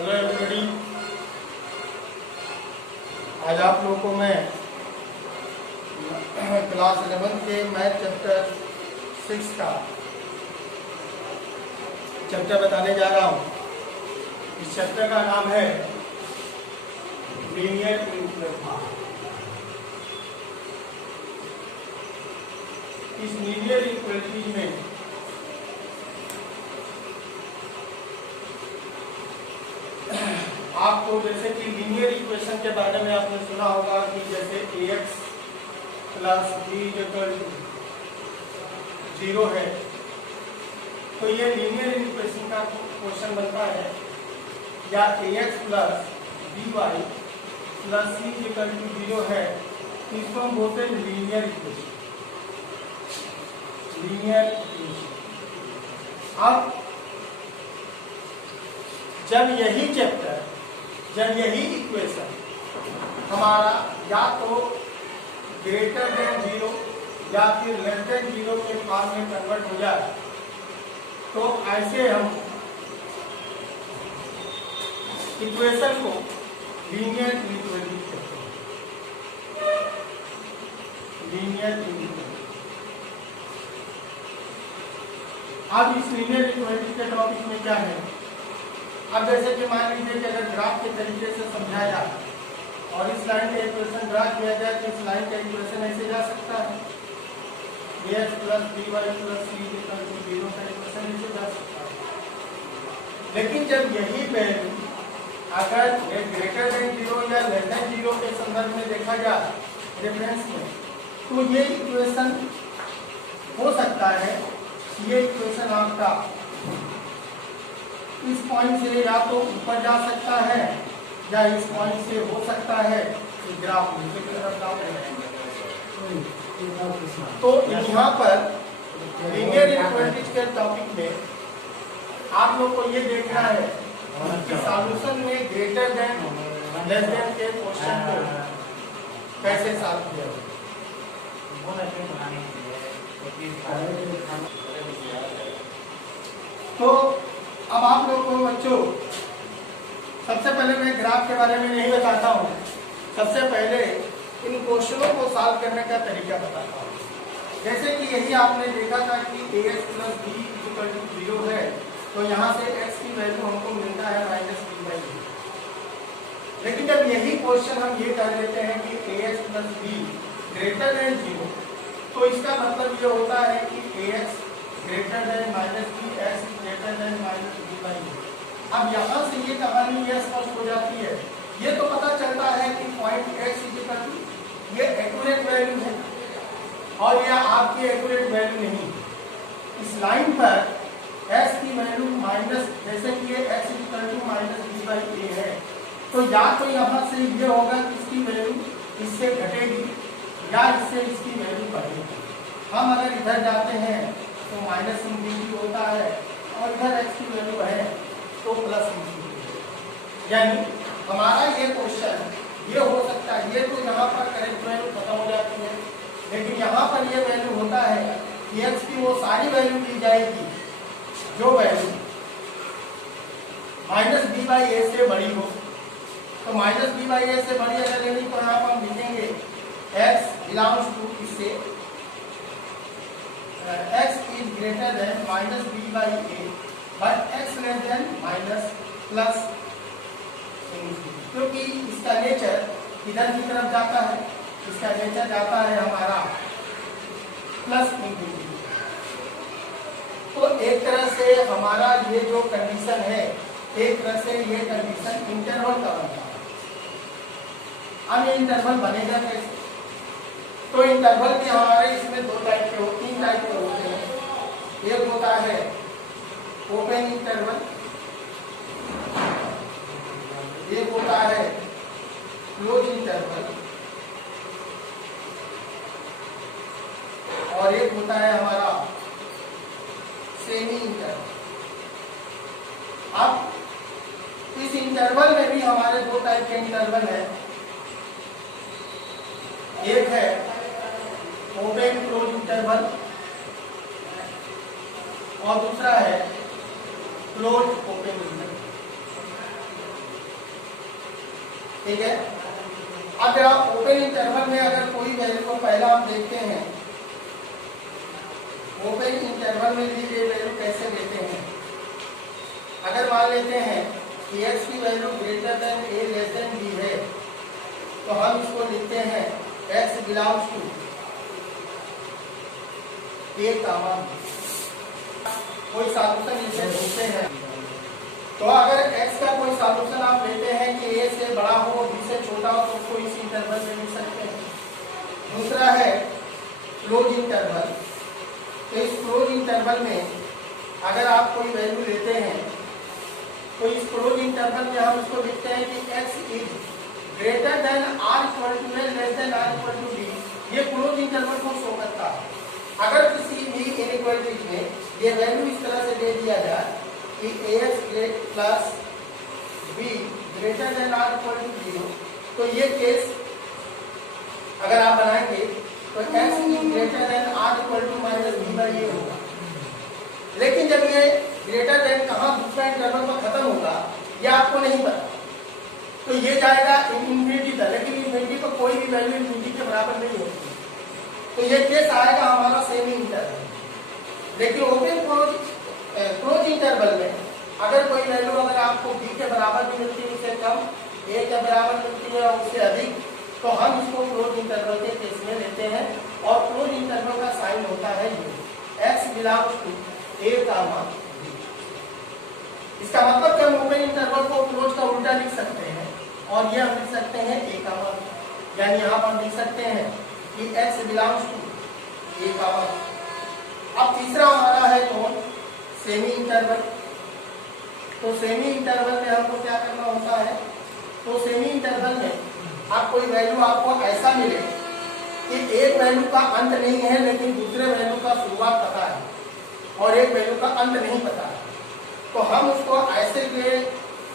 Hello everybody, आज आप लोगों को मैं क्लास 11 के मैथ चैप्टर 6 का चैप्टर बताने जा रहा हूँ। इस चैप्टर का नाम है लीनियर इनइक्वालिटी। इस लीनियर इनइक्वालिटी में आपको जैसे कि लीनियर इक्वेशन के बारे में आपने सुना होगा कि जैसे ax plus b equal to 0 है, तो ये लीनियर इक्वेशन का क्वेश्चन बनता है। या ax plus by plus c equal to 0 है, तो इसको हम बोलते हैं लीनियर इक्वेशन। Linear equation. अब जब यही इक्वेशन हमारा या तो ग्रेटर देन 0 या फिर लेस देन 0 के फॉर्म में कन्वर्ट हो जाए, तो ऐसे हम इक्वेशन को लीनियर इनइक्वालिटी कहते हैं। Linear inequality. अब इस लीनियर इनइक्वालिटी के टॉपिक में क्या है? अब जैसे कि मान लीजिए कि अगर ग्राफ के तरीके से समझाया और इस लाइन का इक्वेशन ड्रा किया जाए, तो इस लाइन का इक्वेशन ऐसे जा सकता है, ax plus by plus c equal to 0 का इक्वेशन ऐसे जा सकता है। लेकिन जब यही वैल्यू अगर ग्रेटर देन 0 या लेस देन 0 के संदर्भ में देखा जाए रेफरेंस में, तो ये इक्वेशन हो सकता है, ये इक्वेशन आपका इस पॉइंट से या तो ऊपर जा सकता है या इस पॉइंट से हो सकता है कि ग्राफ नीचे की तरफ जाओ। तो यहाँ पर लीनियर इनइक्वालिटी के टॉपिक में आप लोग को ये देखना है कि सॉल्यूशन में ग्रेटर देन लेस देन के क्वेश्चन को कैसे सॉल्व किया जाए। तो अब आप लोगों को बच्चों सबसे पहले मैं ग्राफ के बारे में नहीं बताता हूँ, सबसे पहले इन क्वेश्चनों को सॉल्व करने का तरीका बताता हूँ। जैसे कि यही आपने देखा था कि ax plus b equal to 0 है, तो यहाँ से x की वैल्यू हमको मिलता है माइनस b बाई। लेकिन जब यही क्वेश्चन हम ये कह देते हैं कि ax plus b greater then 0, तो इसका मतलब ये होता है कि ax greater than minus b, x greater than minus b by. अब यहाँ से ये कहानी ये स्पष्ट हो जाती है, ये तो पता चलता है कि पॉइंट x इक्वल टू ये एक्यूरेट वैल्यू है और यह आपकी एक्यूरेट वैल्यू नहीं। इस लाइन पर x की वैल्यू माइनस, जैसे कि ये x equal to minus b by a है, तो या तो यहाँ से ये होगा कि इसकी वैल्यू इससे घटेगी या इससे इसकी वैल्यू बढ़ेगी। हम अगर इधर जाते हैं तो माइनस इंफिनिटी होता है और इधर x की वैल्यू है तो प्लस इंफिनिटी। यानी हमारा ये क्वेश्चन ये हो सकता है, ये तो यहाँ पर करेक्ट वैल्यू खत्म हो जाती है, लेकिन यहाँ पर ये वैल्यू होता है कि x की वो सारी वैल्यू ली जाएगी जो value minus b by a से बड़ी हो। तो माइनस b बाई a से बड़ी अगर लेनी तो यहाँ पर हम लिखेंगे x बिलोंग्स टू, इससे x is greater than minus b by a, but x less than minus plus infinity, क्योंकि इसका नेचर इधर की तरफ जाता है, इसका नेचर जाता है हमारा प्लस इंफिनिटी। तो एक तरह से हमारा ये जो कंडीशन है, एक तरह से ये कंडीशन इंटरवल का बनता है। अब ये इंटरवल बनेगा कैसे? तो इंटरवल भी हमारे इसमें तीन टाइप के होते हैं। एक होता है ओपन इंटरवल, एक होता है क्लोज इंटरवल और एक होता है हमारा सेमी इंटरवल। अब इस इंटरवल में भी हमारे दो टाइप के इंटरवल है, एक है ओपन क्लोज इंटरवल और दूसरा है क्लोज ओपन इंटरवल। ठीक है। अब जरा ओपन इंटरवल में अगर कोई वैल्यू को पहला हम देखते हैं, ओपन इंटरवल में ली गई वैल्यू कैसे लेते हैं। अगर मान लेते हैं कि x की value greater than a less than b है, तो हम इसको लिखते हैं x belongs to a comma b। कोई सॉल्यूशन इसे ढूंढते हैं, तो अगर x का कोई सॉल्यूशन आप लेते हैं कि a से बड़ा हो b से छोटा हो, तो उसको इस इंटरवल में लिख सकते हैं। दूसरा है क्लोज इंटरवल। तो इस क्लोज इंटरवल में अगर आप कोई वैल्यू लेते हैं, तो इस क्लोज इंटरवल में हम इसको लिखते हैं कि x is greater than r equal to a less than r equal to b। ये क्लोज इंटरवल को शो करता है। अगर किसी भी इनइक्वालिटीज में ये वैल्यू इस तरह से दे दिया जाए कि ax plus b greater than r equal to 0, तो ये केस अगर आप बनाएंगे तो x is greater than r equal to minus b by a होगा। लेकिन जब ये ग्रेटर देन कहाँ दूसरा इंटरवल पर खत्म होगा, ये आपको नहीं पता, तो ये जाएगा इन्फिनिटी तक। लेकिन इन्फिनिटी पर कोई भी वैल्यू इन्फिनिटी के बराबर नहीं होती, तो ये केस आएगा हमारा सेमी इंटरवल। लेकिन ओपन क्लोज इंटरवल में अगर कोई वैल्यू अगर आपको b के बराबर भी मिलती है, उससे कम a के बराबर मिलती है और उससे अधिक, तो हम इसको क्लोज इंटरवल के केस में लेते हैं। और क्लोज इंटरवल का साइन होता है ये x belongs to a comma b। इसका मतलब कि हम ओपन इंटरवल को क्लोज का उल्टा लिख सकते हैं, और ये हम लिख सकते हैं a कामा b। यानी यहाँ पर हम लिख सकते हैं कि x belongs to a comma b। अब तीसरा हमारा है कौन, सेमी इंटरवल। तो सेमी इंटरवल में हमको क्या करना होता है, तो सेमी इंटरवल में आप कोई वैल्यू आपको ऐसा मिले कि एक वैल्यू का अंत नहीं है, लेकिन दूसरे वैल्यू का शुरुआत पता है और एक वैल्यू का अंत नहीं पता है, तो हम उसको ऐसे के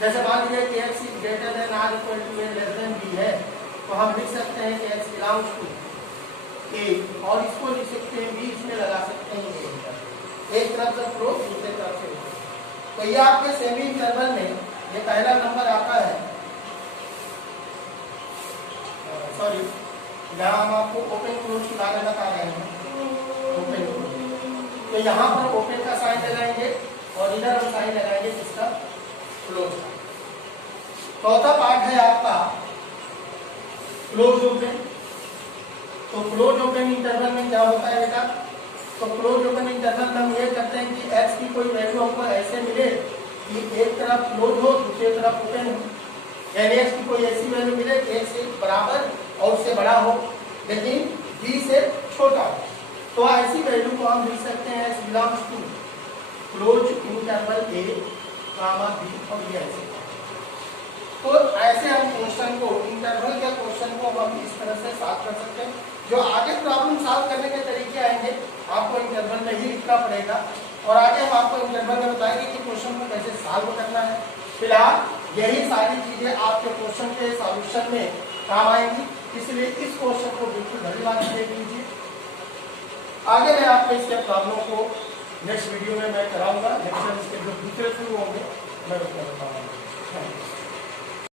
जैसे मान लीजिए कि x is greater than r equal to a less than b है, तो हम लिख सकते हैं कि x बिलोंग्स टू a, और इसको लिख सकते हैं b, इसमें लगा सकते हैं a, एक तरफ से क्लोज दूसरे तरफ से। तो ये आपके सेमी इंटरवल में ये पहला नंबर आता है, सॉरी जहाँ हम आपको ओपन क्लोज के बारे में बता रहे हैं, ओपन क्लोज। तो यहाँ पर ओपन का साइन लगाएंगे और इधर हम साइन लगाएंगे जिसका क्लोज का। चौथा पार्ट है आपका क्लोज ओपन। तो क्लोज ओपन इंटरवल में क्या होता है बेटा, तो क्लोज ओपन इंटरवल में हम ये करते हैं कि x की कोई वैल्यू हमको ऐसे मिले कि एक तरफ क्लोज हो दूसरी तरफ ओपन हो, यानी x की कोई ऐसी वैल्यू मिले कि x से बराबर और उससे बड़ा हो लेकिन b से छोटा हो, तो ऐसी वैल्यू को हम लिख सकते हैं x belongs to close interval a comma b, और ये ऐसे। तो ऐसे हम क्वेश्चन को, इंटरवल के क्वेश्चन को हम इस तरह से सॉल्व कर सकते हैं। जो आगे प्रॉब्लम सॉल्व करने के तरीके आएंगे आपको इंटरवल में ही लिखना पड़ेगा, और आगे हम आपको इंटरवल में बताएंगे कि क्वेश्चन को कैसे सॉल्व करना है। फिलहाल यही सारी चीजें आपके क्वेश्चन के सॉल्यूशन में काम आएंगी, इसलिए इस क्वेश्चन को बिल्कुल धन्यवाद देख लीजिए। आगे मैं आपको इसके प्रॉब्लम को नेक्स्ट वीडियो में मैं कराऊंगा, लेक्चर इसके जो दूसरे शुरू होंगे मैं उसमें बताऊंगा।